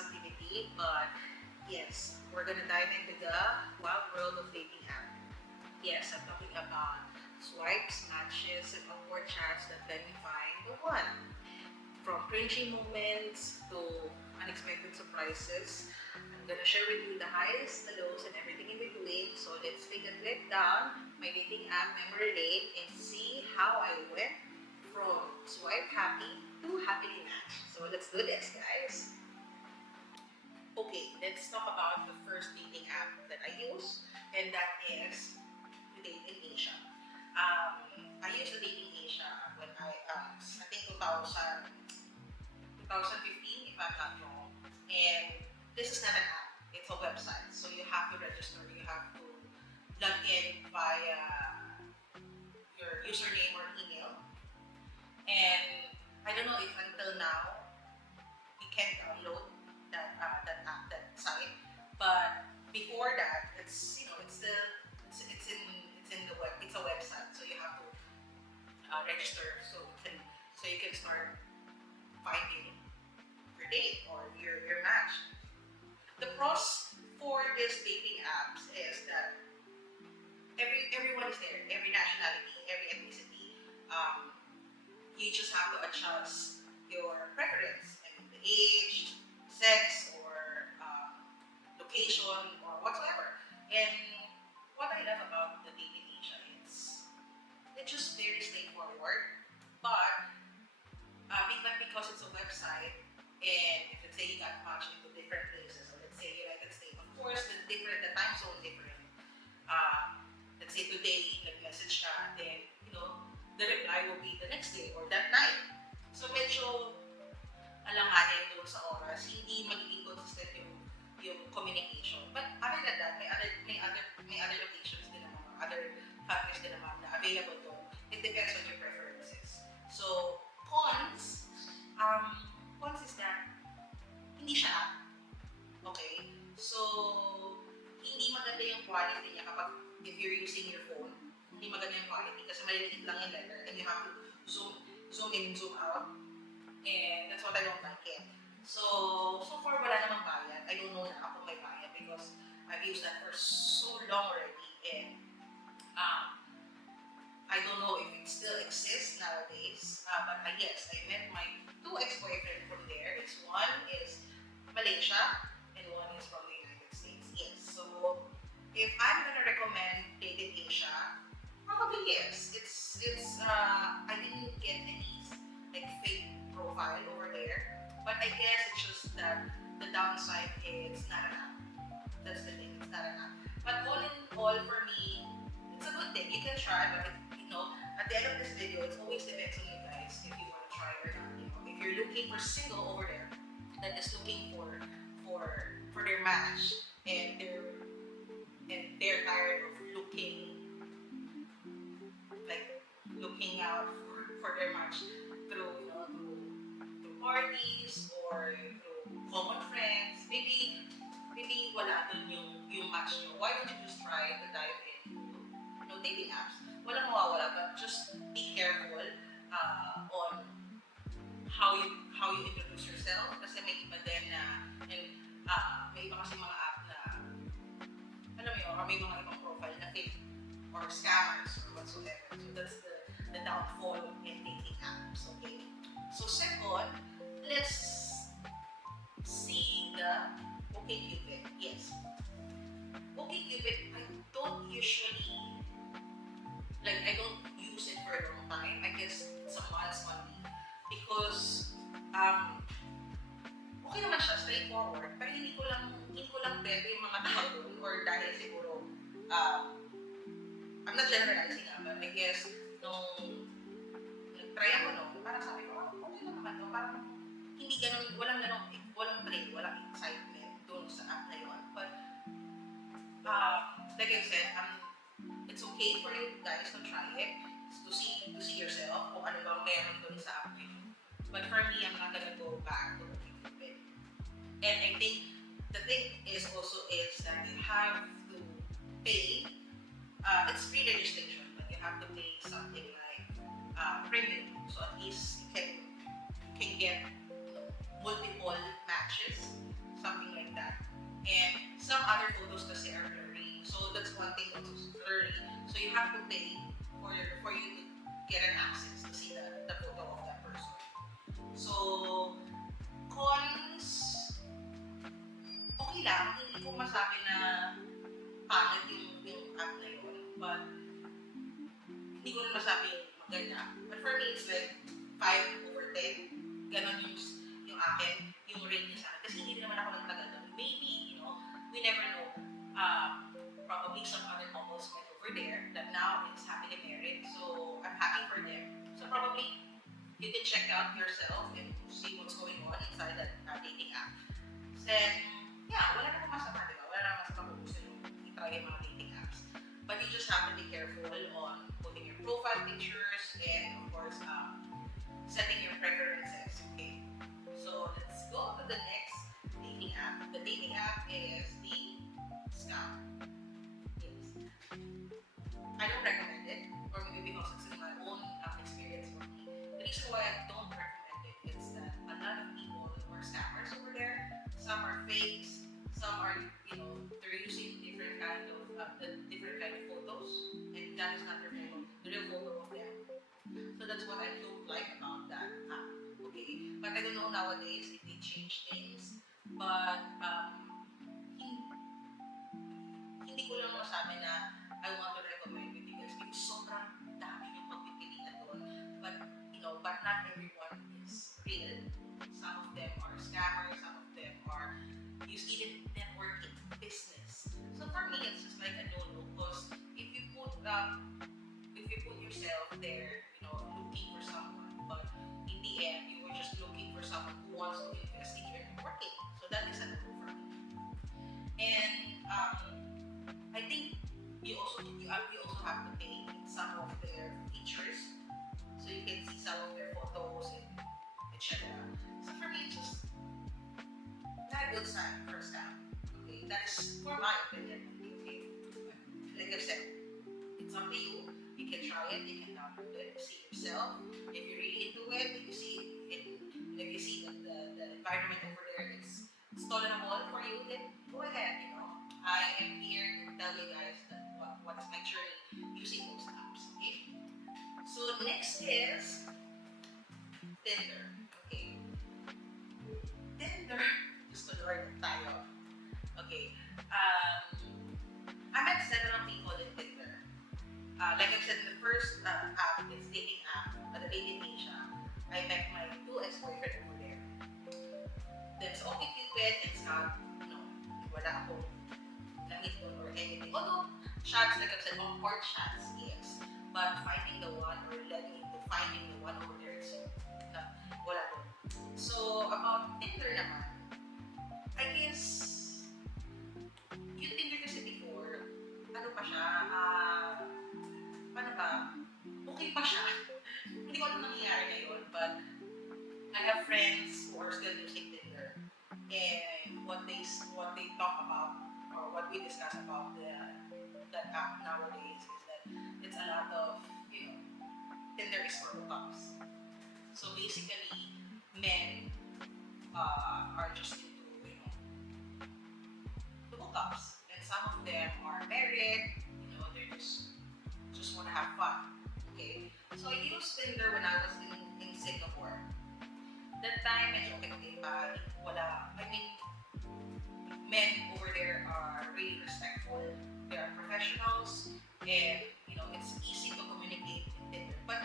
activity, but yes, we're gonna dive into the wild world of dating app. Yes, I'm talking about swipes, matches, and awkward chats that let me find the one. From cringy moments to unexpected surprises, I'm gonna share with you the highs, the lows, and everything in between. So let's take a trip down my dating app memory lane and see how I went from swipe happy to happily matched. So let's do this, guys. Okay, let's talk about the first dating app that I use, and that is Dating Asia. I used the Dating Asia when I think 2015, if I'm not wrong. And this is not an app, it's a website. So you have to register, you have to log in via your username or email. And I don't know if until now we can download that site, but before that, it's in the web. It's a website, so you have to register so you can start finding your date or your match. The pros for this dating apps is that everyone is there, every nationality, every ethnicity. Um, you just have to adjust your preference, I mean, the age, sex, or location, or whatsoever. And what I love about the dating Asia is it's just very straightforward, but because it's a website, and if let's say you got matched into different places, or let's say United States, of course the time zone different. Uh, let's say today nag-message ka, then the reply will be the next day or that night. So medyo alanganin doon sa oras, hindi magiging consistent yung communication. But other than that, may other locations din naman, other countries din naman na available doon. It depends on your preferences. So, um, cons is that hindi siya app. Okay? So, hindi maganda yung quality niya kapag if you're using your phone. Hindi maganda yung quality kasi maliliit lang yung letter and you have to zoom in, zoom out. And that's what I don't like it. So far wala namang bayad. I don't know na ako may bayad because I've used that for so long already. And um, I don't know if it still exists nowadays. But yes, I met my two ex-boyfriends from there. One is Malaysia and one is from the United States. Yes. So if I'm gonna recommend Dating Asia, probably yes. I didn't get any like fake profile over there, but I guess it's just that the downside is not an app. That's the thing. It's not an app. But all in all, for me, it's a good thing. You can try, but at the end of this video, it always depends on you guys if you want to try or not. If you're looking for single over there that is looking for their match and they're tired of looking out for their match through parties or through common friends, maybe wala dun yung match nyo. Why don't you just try to dive into dating apps? Walang mawawala, but just be careful on how you introduce yourself kasi may iba din na and may iba kasi mga app na alam mo yun, or may mga ibang profile na fake or scammers or whatsoever. So that's the downfall in dating apps, okay? So second, let's see the OkCupid. Yes. OkCupid, I don't use it for a long time. I guess it's a months only because okay naman siya, straightforward, pero hindi ko lang bet yung mga tao doon or dahil siguro I'm not generalizing but I guess nung nag-try ako parang sabi ko, okay lang naman parang hindi ganun, walang trade, walang excitement doon sa app na yun. But like I said, it's okay for you guys to try it, to see yourself kung ano bang meron doon sa app yun. But for me, I'm not gonna go back to OkCupid. And I think the thing is that you have to pay. It's free registration, but you have to pay something like premium, so at least you can get multiple matches. something like that. And some other photos kasi are blurry. So that's one thing also blurry. So you have to pay for you to get an access to see the photo of that person. So cons, okay lang. Hindi ko masabi na pangit yung app na yun. But hindi ko rin masabi maganda. But for me, it's like 5/10. Ganon yung akin, yung rate niya sa akin. Kasi hindi naman ako nagtagal doon. Maybe, we never know. Probably some other couples went over there that now is happily married. So, I'm happy for them. So, probably, you can check out yourself and see what's going on inside that dating app. Then, yeah, wala namang masama, di ba? Wala namang masama kung gusto nyo i-try yung mga dating apps. But you just have to be careful on putting your profile pictures and, of course, setting your preferences. Okay? So, let's go to the next dating app. The dating app is the Scam. Yes. I don't recommend it, or maybe because it's in my own experience for me. The reason why I don't recommend it is that a lot of people are scammers over there. Some are fakes. Some are, they're using different kind of photos, and that is not the real photo of them. So that's what I don't like about that app. Okay, but I don't know nowadays if they change things. But hindi ko lang masabi na I want to recommend it because sobrang dami yung pagpipilian doon. But not everyone is real. Some of them are scammers, some of them are using networking business. So for me, it's just like a no-no because if you put yourself there, looking for someone, but in the end, you were just looking for someone who wants to invest in your networking. So that is a no for me. And I think you also have to pay some of their features, so you can see some of their photos and etc. So for me, it's just not a good sign for scam. Okay, that is for my opinion. Okay, like I said, it's up to you. You can try it. You can download it. See yourself. If you're really into it, if you see it, if you see that the environment over there is stolen a wall for you, then go ahead. I am here to tell you guys that what is my journey using those apps. Okay. So next is Tinder. Okay. Tinder. Gusto Lord tayo. Okay. I met several people in Tinder. Like I said, the first app is dating app, the dating Asia. I met my two ex-boyfriend over there. There's OkCupid and Scout. Wala akong namit doon or anything. Although, chats, like I said, on-court chats, yes. But finding the one or letting into finding the one over there is wala doon. So, about Tinder naman, I guess, yung Tinder kasi before, ano pa siya, paano ba, okay pa siya. Hindi ko alam nangyayari ngayon, but I have friends who are still using Tinder. And what they talk about, or what we discuss about that app nowadays is that it's a lot of, Tinder is for hookups. So basically, men are just into, hookups. And some of them are married, they just want to have fun. Okay? So I used Tinder when I was in Singapore. That time, medyo okay pa. Men over there are really respectful. They are professionals, and it's easy to communicate in Tinder. But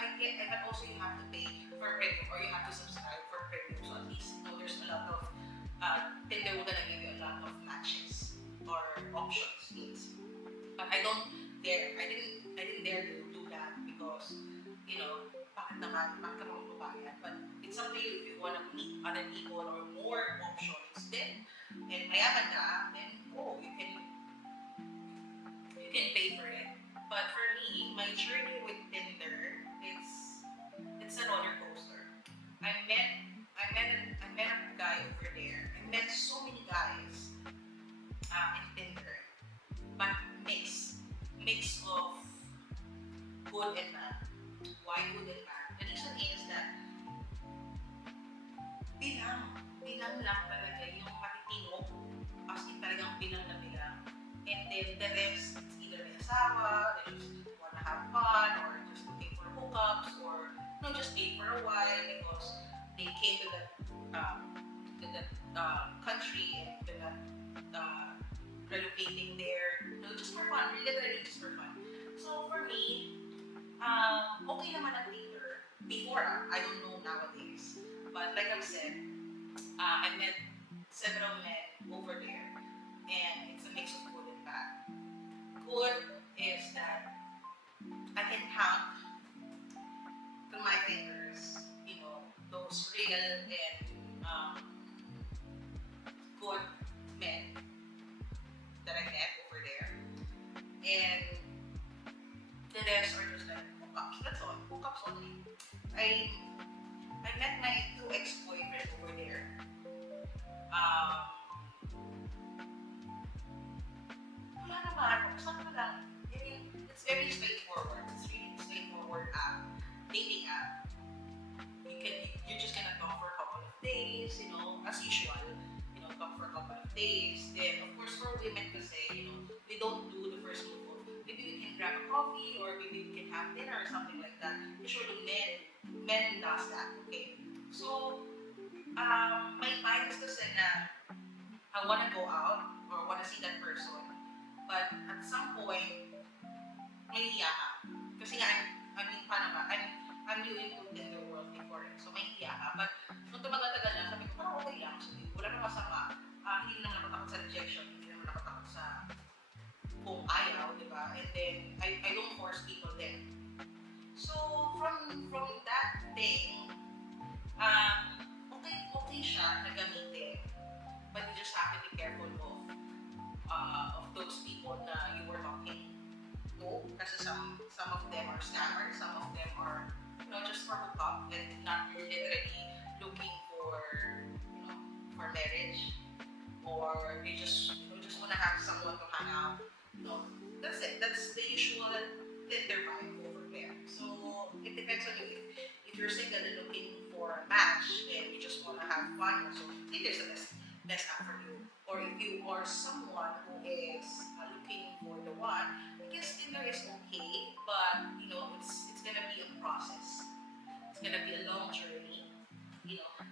also you have to pay for premium, or you have to subscribe for premium. So at least there's a lot of Tinder will gonna give you a lot of matches or options. Means. But I didn't dare to do that because bakit naman ka magbabayad? But it's up to you if you want to meet other people or more options. Then and mayaman ka, then you can pay for it. But for me, my journey with Tinder, it's a roller coaster. I met a guy over there. I met so many guys in Tinder, but mix of good and bad. Why good and bad? The reason is that bilang lang talaga yung matitino then the rest, it's either may asawa, they just wanna have fun, or just looking for hookups, or just date for a while because they came to that country and they're not relocating there, just for fun, literally just for fun. So for me, okay naman ang Tinder. Before, I don't know nowadays. But like I've said, I met several men over there, and it's a mix of good and bad. Good is that I can count through my fingers, those real and um, good men that I met over there. And the rest are just like hookups. That's all. Hookups only. I I met my two ex-boyfriends over there. Um, wala naman. Basta ano lang. I mean, it's very straightforward. It's really straightforward dating app. You're just gonna talk for a couple of days, as usual. Talk for a couple of days. Then, of course, for women kasi, we don't do the first move of, maybe we can grab a coffee or maybe we can have dinner or something like that. Usually, men does that, okay? So, may times kasi na I wanna go out or wanna see that person, but at some point, mahihiya ka. Kasi nga, I mean, paano ba? I'm new into Tinder world before, so mahihiya ka. But, nung tumagal-tagal na, sabi ko, parang okay lang. So, wala nang masama. Hindi naman ako takot sa rejection, hindi naman ako takot sa kung ayaw, di ba? And then, I don't force people then. So, from that thing, okay siya na gamitin. But you just have to be careful of those people na you were talking to. Kasi some of them are scammers, some of them are, just for hookup and not literally looking for, for marriage. Or you just want to have someone to hang out. That's it. That's the usual Tinder vibe over there. So it depends on you. If you're single and looking for a match and you just want to have fun, so Tinder's the best app for you. Or if you are someone who is looking for the one, I guess Tinder is okay, but it's gonna be a process. It's gonna be a long journey.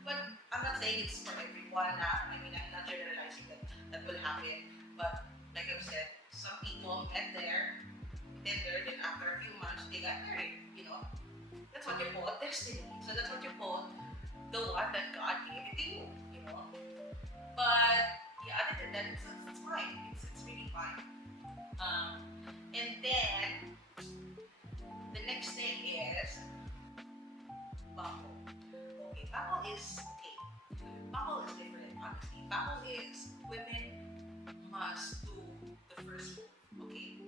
But I'm not saying it's for everyone. I mean, I'm not generalizing that will happen. But like I've said, some people met there, Tinder, then after a few months they got married. That's what you call destiny. So that's what you call the one that God gave it to you. But yeah, other than that, it's fine. It's really fine. And then the next thing is Bumble. Okay, Bumble is okay. Bumble is different, honestly. Bumble is women must do the first move. Okay,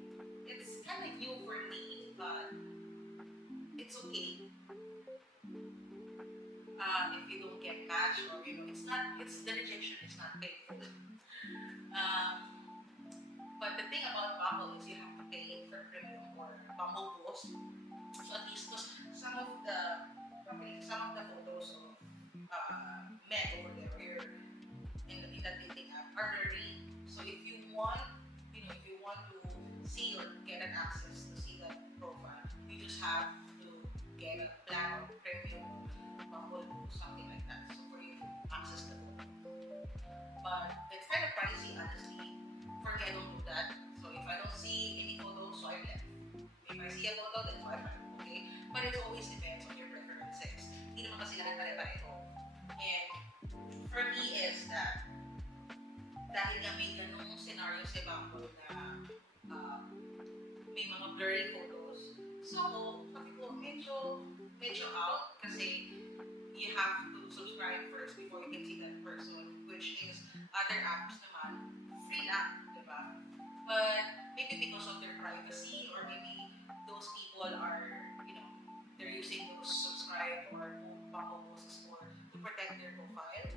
it's kind of new for me, but it's okay. If you don't get matched or it's the rejection is not painful. But the thing about Bumble is you have to pay for premium or Bumble Boost. So at least some of the photos of men over there here in that dating app are blurry. So if you want to see or get an access to see that profile, you just have to get a plan or premium Bumble Boost, something like that. So for you to access the photo. But it's kind of pricey, honestly. For me, I don't do that. So if I don't see any photos, swipe left. If I see a photo, then swipe right. Okay? But it always depends on your preferences. Hindi naman kasi lahat pare-pareho. And for me is that dahil nga may ganung scenario sa Bumble na uh, may mga blurry photos. So, sabi ko, medyo out kasi you have to subscribe first before you can see that person, which is other apps naman, free lang, diba? But maybe because of their privacy or maybe those people are, they're using those subscribe or Bumble posts to protect their profile.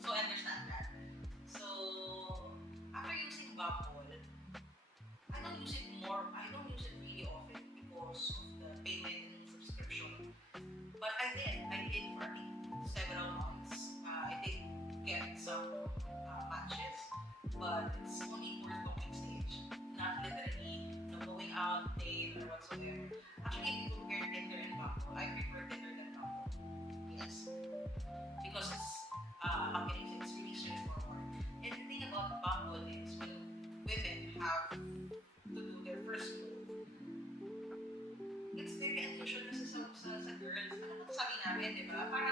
So I understand that. So after using Bumble, I don't use it really often because of the payment and subscription. But I did for several months. I did get some matches, but it's only for talking stage.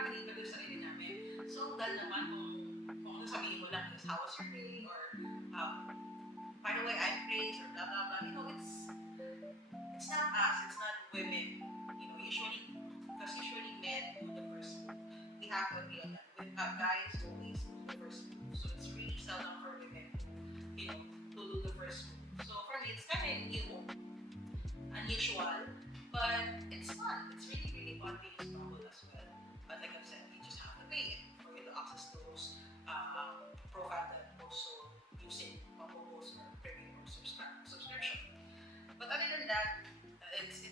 family, pero yung sarili namin. So, dahil naman kung ano sabihin mo lang is, how was your day? Or, by the way, I'm praised, or blah, blah, blah. You know, it's not us, it's not women. You know, usually, because usually men do the first move. We have to agree on that. With guys always do the first move. So it's really seldom for women, you know, to do the first move. So for me, it's kind of new, unusual, but it's fun. It's really, really fun to use Bumble as well. But like I said, you just have to pay it for you to access those profile that also using Bumble Post or premium or subscription. But other than that, it's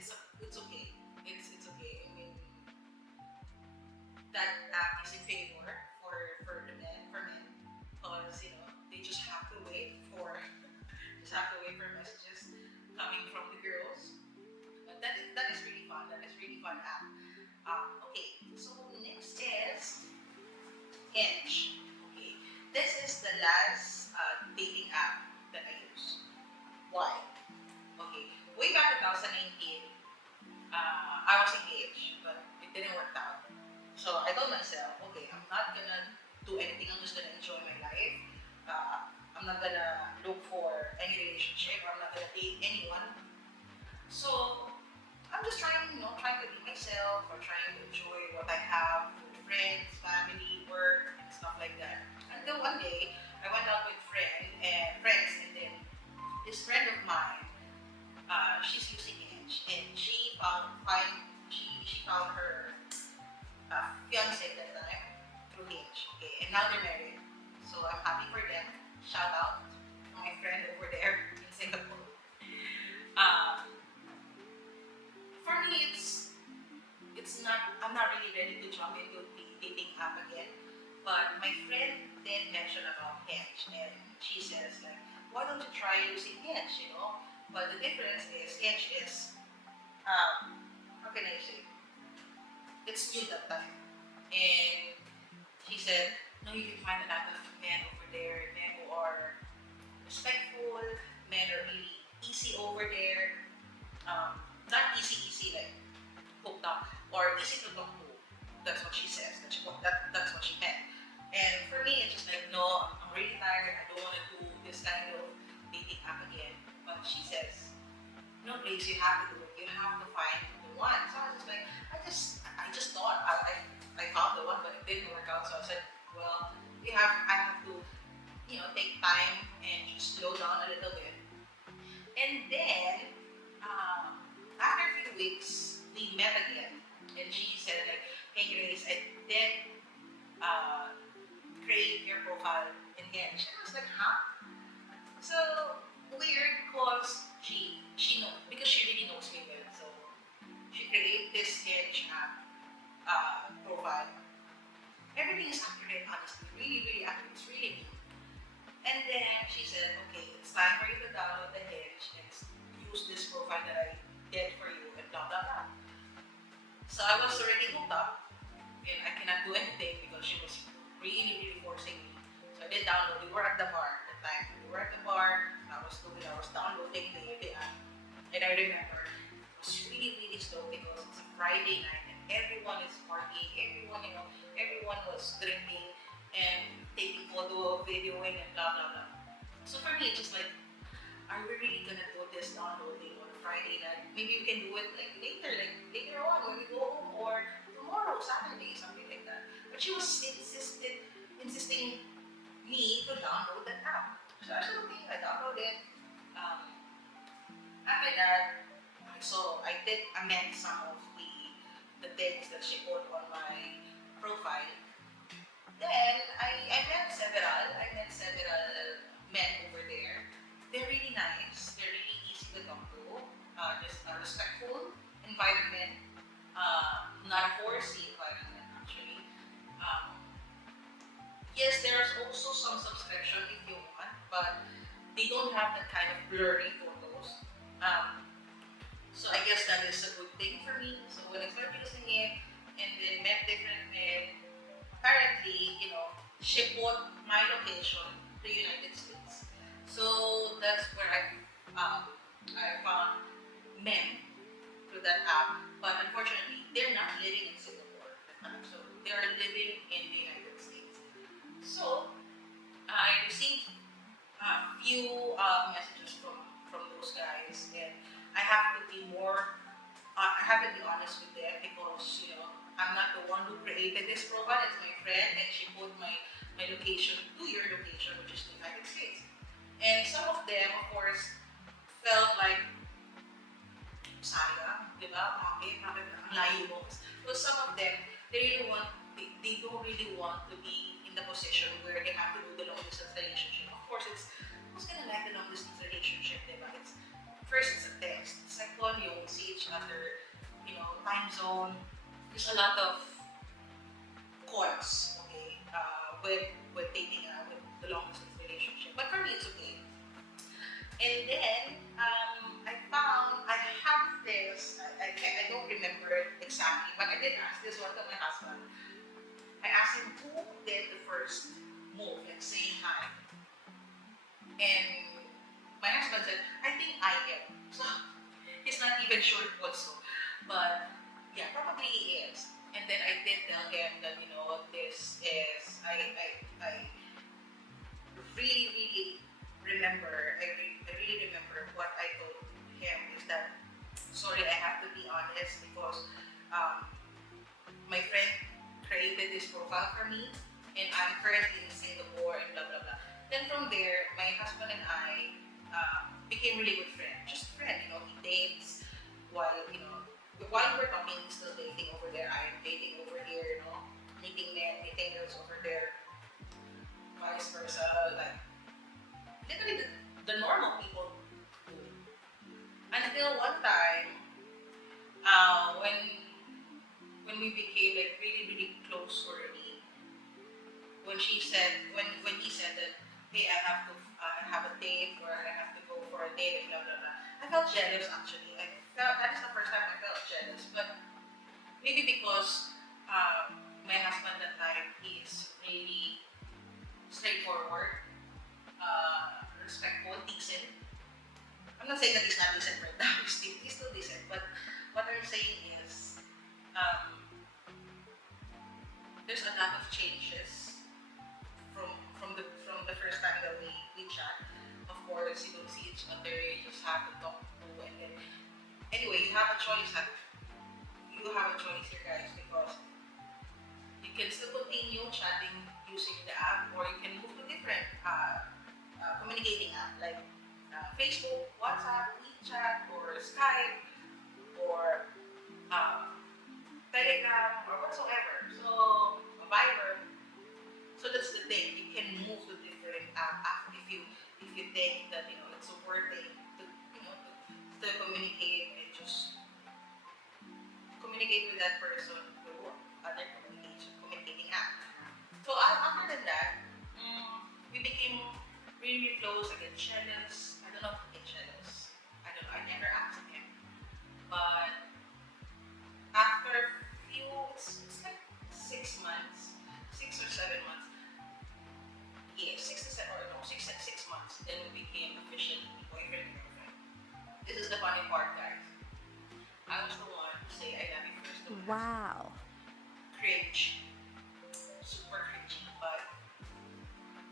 okay. It's okay. I mean, that app is in favor for the men for men because you know they just have to wait for just have to wait for messages coming from the girls. But that is really fun. That is really fun app. Okay, so next is Hinge. Okay, this is the last dating app that I use. Why? Okay, way back in 2019, I was engaged, but it didn't work out. So I told myself, okay, I'm not gonna do anything. I'm just gonna enjoy my life. I'm not gonna look for any relationship. I'm not gonna date anyone. So I'm just trying, you know, trying to be myself or trying to enjoy what I have with friends, family, work, and stuff like that. Until one day, I went out with friends, and then this friend of mine, she's using Hinge, and she found her fiance at that time through Hinge. Okay, and now they're married. So I'm happy for them. Shout out to my friend over there in Singapore. Um, for me, it's not. I'm not really ready to jump into the dating app again. But my friend then mentioned about Hinge, and she says like, why don't you try using Hinge? You know, but the difference is Hinge is how can I say? It's new that time, and she said, no, you can find a lot of men over there, men who are respectful, men are really easy over there. Not easy like hooked up or easy to talk to. That's what she says. That's what she meant. And for me, it's just like, no, I'm really tired. I don't want to do this kind of dating app again. But she says, no, please, you have to do it. You have to find the one. So I was just like, I just thought I found the one, but it didn't work out. So I said, well, I have to, you know, take time and just slow down a little bit. And then, after a few weeks, we met again, and she said like, hey Grace, I did create your profile in Hinge. And I was like, huh? So weird, cause she knows because she really knows me well. So she created this Hinge app profile. Everything is accurate, honestly. Really, really accurate. It's really neat. And then she said, okay, it's time for you to download the Hinge and use this profile that I did for you and blah blah blah. So I was already hooked up and I cannot do anything because she was really, really forcing me. So I did download. We were at the bar at the time. We were at the bar. I was downloading the app. And I remember it was really, really slow because it's a Friday night and everyone is partying. Everyone was drinking and taking photo, videoing, and blah blah blah. So for me, it's just like, are we really gonna do this downloading on a Friday night? Maybe we can do it like later on when we go home or tomorrow, Saturday, something like that. But she was insisting me to download that app. So I said, okay, I downloaded it. Um, After that, I did amend some of the things that she put on my profile. Then I met several men over there. They're really nice. They're really easy to talk to. Just a respectful environment. Not a horsey environment actually. Um, yes, there's also some subscription if you want, but they don't have that kind of blurry photos. Um, so I guess that is a good thing for me. So when I started using it and then met different men, apparently, you know, she put my location to the United States. So that's where I found men through that app. But unfortunately, they're not living in Singapore. So they're living in the United States. So I received a few messages from those guys, and I have to be more. I have to be honest with them because I'm not the one who created this profile. It's my friend, and she put my location to your location, which is the United States. And some of them, of course, felt like sayang, di ba? Bakit ang layo mo? So some of them, they don't really want to be in the position where they have to do the long distance relationship. Of course, who's gonna like the long distance relationship, di ba? First, it's a text. Second, you see each other, time zone. There's a lot of cons, okay, with dating with the long distance relationship. But for me, it's okay. And then I found I have this. I don't remember it exactly, but I did ask this one to my husband. I asked him who did the first move, like saying hi, and my husband said, "I think I am." So he's not even sure also, but yeah, probably he is. And then I did tell him that this is I really really I really remember what I told him is that sorry, I have to be honest because um, my friend created this profile for me and I'm currently in Singapore and blah blah blah. Then from there, my husband and I became really good friends. Just friend, he dates while we're talking, he's still dating over there. I am dating over here, meeting men, meeting girls over there, vice versa. Like literally the normal people do. Until one time, when we became like really really close already, when he said that hey I have to have a date or I have to go for a date and blah blah blah, I felt jealous actually. I felt that is the first time I felt jealous, but maybe because my husband at that time is really straightforward, respectful, decent. I'm not saying that he's not decent right now. He's still decent, but what I'm saying is um, there's a lot of changes from the first time that we chat. Of course, you don't see each other. You just have to talk to, and then anyway, you have a choice. You have a choice here, guys, because you can still continue chatting using the app, or you can move to different communicating app like Facebook, WhatsApp, WeChat, or Skype, or um, Telegram, or whatsoever. So Viber. So that's the thing. You can move to different app if you think that it's worth it to to communicate and just communicate with that person through other communicating app. So after that, we became really close. I get jealous. I don't know if I get jealous. I don't know. I never asked him. But after few, it's like 6 months, 6 or 7 months. Yeah, 6 to 7 or no, 6 months. Then we became officially boyfriend and girlfriend. This is the funny part, guys. I was the one to say I love you first. Wow. Cringe, super cringy, but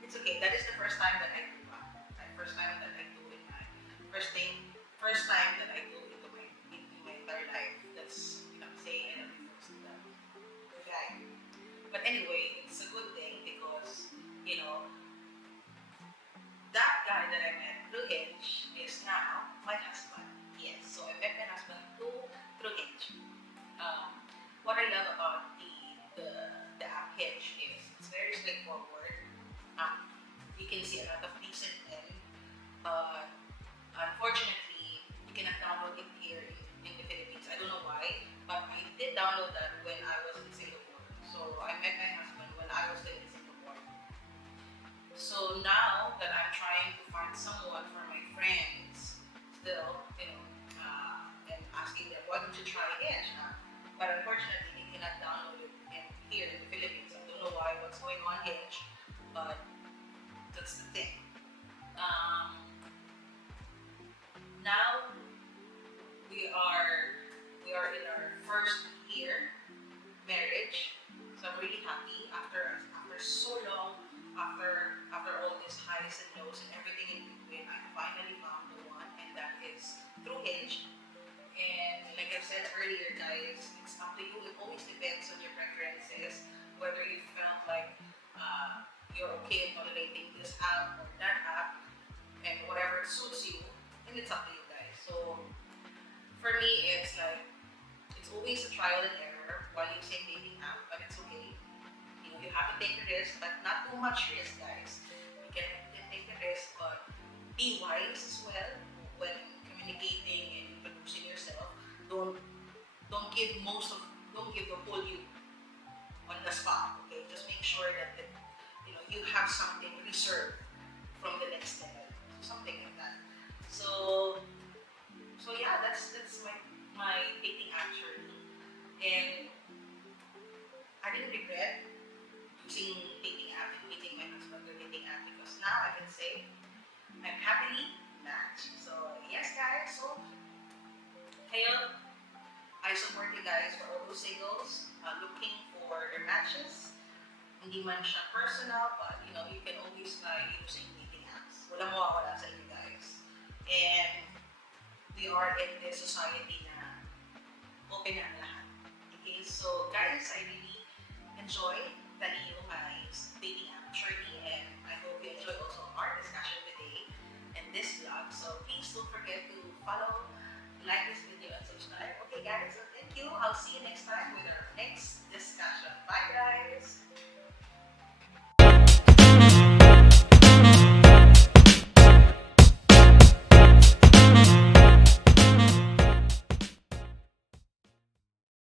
it's okay. That is the first time that I do that. First time that I do in my first time that I do into my entire life. That's saying I love you first to the guy. But anyway, it's a good thing because that guy that I met through Hinge is now my husband. Yes, so I met my husband through Hinge. What I love about the app Hinge is it's very straightforward. You can see a lot of decent men, but unfortunately, you cannot download it here in the Philippines. I don't know why, but I did download that when I was in Singapore. So I met my husband when I was still in Singapore. So now that I'm trying to find someone for my friends, still, and asking them, why don't you try Hinge? But unfortunately, they cannot download it here in the Philippines. I don't know why, what's going on Hinge, but that's the thing. Now we are in our first year marriage, so I'm really happy happy after so long, after all these highs and lows and everything in between. I finally found the one, and that is through Hinge. And like I said earlier, guys, it's up to you. It always depends on your preferences, whether you felt like you're okay with tolerating this app or that app, and whatever suits you, and it's up to you guys. So for me, it's like it's always a trial and error while using dating app, but it's okay. You have to take the risk, but not too much risk, guys. You can take the risk, but be wise as well when communicating and producing yourself. Don't don't give most of don't give the whole you on the spot. Okay, just make sure that you have something reserved from the next level, something like that. So yeah, that's my dating app journey, and I didn't regret using dating app and meeting my husband through dating app because now I can say I'm happily matched. So yes, guys. So kayo, I support you guys for all those singles looking for their matches. Hindi man siya personal, but you can always try using dating apps. Walang mawawala sa inyo, guys. And we are in this society na open na ang lahat. Okay, so guys, I really enjoy telling you my dating app journey, and I hope you enjoy also our discussion today and this vlog. So please don't forget to follow, like this video, and subscribe. Okay, guys, so thank you. I'll see you next time with our next